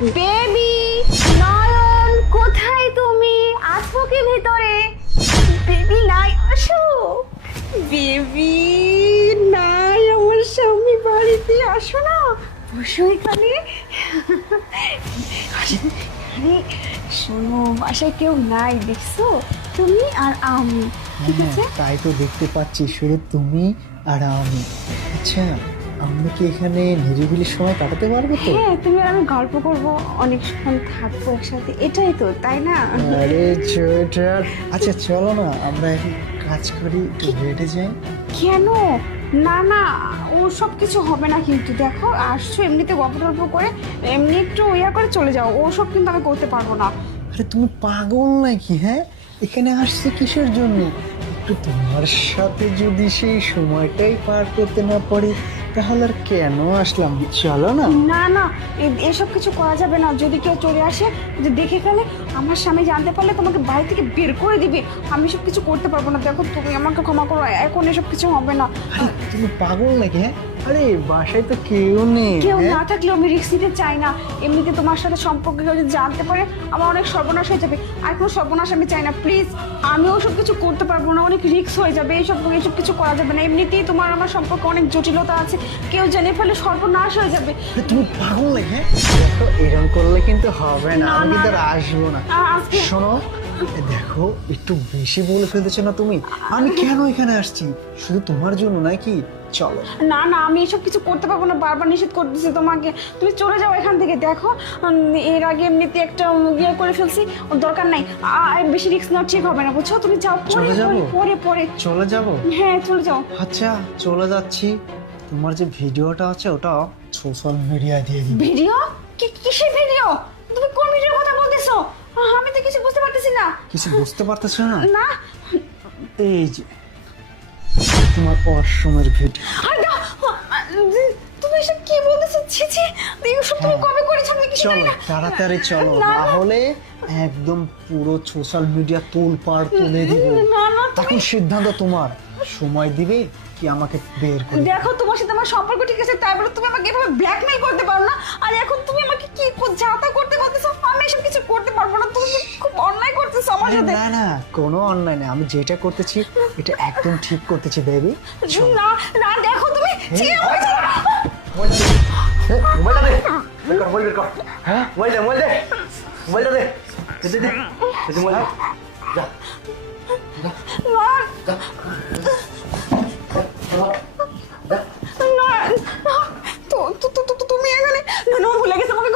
Baby নয়ন, কোথায় তুমি? আসো কি ভিতরে? বেবি নাই, আসো। বেবি নাই, আমার স্বামী বাড়িতে, আসো না, বসো এখানে। আরে শোনো, বাসায় কেউ নাই, দেখছো? তুমি আর আমি, ঠিক আছে? তাই তো দেখতে পাচ্ছি, শুধু তুমি আর আমি। আচ্ছা, আমরা কি এখানে নিরিবিলি সময় কাটাতে পারবো তো? হ্যাঁ, তুমি আর আমি গল্প করব, অনেকক্ষণ থাকবো একসাথে, এটাই তো, তাই না? আরে চোটার, আচ্ছা চলো না আমরা এখন কাজ করি, একটু বেডে যাই। কেন? না না, ও সব কিছু হবে না কিন্তু। দেখো, আসছো এমনিতে গল্প টল্প করে, এমনি একটু ইয়া করে চলে যাও, ও সব কিন্তু আমি করতে পারবো না। আরে তুমি পাগল নাকি? হ্যাঁ, এখানে আসছে কিসের জন্য? একটু তোমার সাথে যদি সেই সময়টাই পার করতে না পারি তাহলে আর কেন আসলাম? চলো না। না না, এসব কিছু করা যাবে না। যদি কেউ চলে আসে, যে দেখে ফেলে, আমার স্বামী জানতে পারলে তোমাকে বাড়ি থেকে বের করে দিবে। আমি সব কিছু করতে পারবো না। দেখো, তুমি আমাকে ক্ষমা করো, এখন এসব কিছু হবে না। আরে তুমি পাগল নাকি? হ্যাঁ, আরে বাসায় তো কেউ নেই। কেউ হ্যাঁ? না থাকলেও আমি রিস্ক নিতে চাই না। এমনিতে তোমার সাথে সম্পর্ক কেউ যদি জানতে পারে, আমার অনেক সর্বনাশ হয়ে যাবে। আর কোনো সর্বনাশ আমি চাই না, প্লিজ। আমিও সব কিছু করতে পারবো না, অনেক রিস্ক হয়ে যাবে। এইসব কিছু করা যাবে না। এমনিতেই তোমার আমার সম্পর্কে অনেক জটিলতা আছে, কেউ জেনে ফেলে সর্বনাশ হয়ে যাবে। আরে তুমি পাগল নাকি? হ্যাঁ, দেখো এরকম করলে কিন্তু হবে না, না, আমি না, কিন্তু আর না। আসবো না। আজকে শোনো, দেখো একটু বেশি বলে ফেলতেছো না তুমি? আমি কেন এখানে আসছি? শুধু তোমার জন্য নাকি? চলো। না না, আমি এসব কিছু করতে পারবো না, বারবার নিষেধ করতেছি তোমাকে। তুমি চলে যাও এখান থেকে। দেখো, এর আগে এমনিতে একটা ইয়ে করে ফেলছি, ওর দরকার নাই। আর বেশি রিস্ক নেওয়া ঠিক হবে না, বুঝছো? তুমি যাও, পরে চলে যাবো? পরে পরে। চলে যাব? হ্যাঁ, চলে যাও। আচ্ছা চলে যাচ্ছি। তোমার যে ভিডিওটা আছে ওটা সোশ্যাল মিডিয়ায় দিয়ে দিই। ভিডিও? কিসের ভিডিও? তুমি কোন ভিডিওর কথা বলতেছো? আমি তো কিছু বুঝতে পারতেছি না। কিছু বুঝতে পারতেছো না? না। এই যে তোমার অসময়ের ভিডিও। আর না, তুমি এসব কি বলতেছো? ছি ছি, এসব তুমি কবে করেছো? আমি কিছু জানি চলো না। তাড়াতাড়ি চলো, না, না হলে একদম পুরো সোশ্যাল মিডিয়া তোলপাড় তুলে দিব। না না, তখন সিদ্ধান্ত তোমার। সময় দিবে কি আমাকে বের করে? দেখো, তোমার সাথে আমার সম্পর্ক ঠিক আছে, তাই বলে তুমি আমাকে এভাবে ব্ল্যাকমেইল করতে পারো না। আর এখন তুমি আমাকে কি যাতা করতে বলতেছো? আমি এসব কিছু করতে পারবো না। তুমি খুব অন্যায় করতেছো আমার আরে সাথে। না না, কোনো অন্যায় নেই, আমি যেটা করতেছি এটা একদম ঠিক করতেছি বেবি। না না, দেখো তুমি, ছি, আমার সাথে- মোবাইলটা দে, বের কর, মোবাইল বের কর। হ্যাঁ, মোবাইল দে, মোবাইল দে, মোবাইলটা দে, দে দে দে, দে দে মোবাইল দে। যা, না, যা, না, না, তুমি এখানে, না, ভুলে গেছো, আমাকে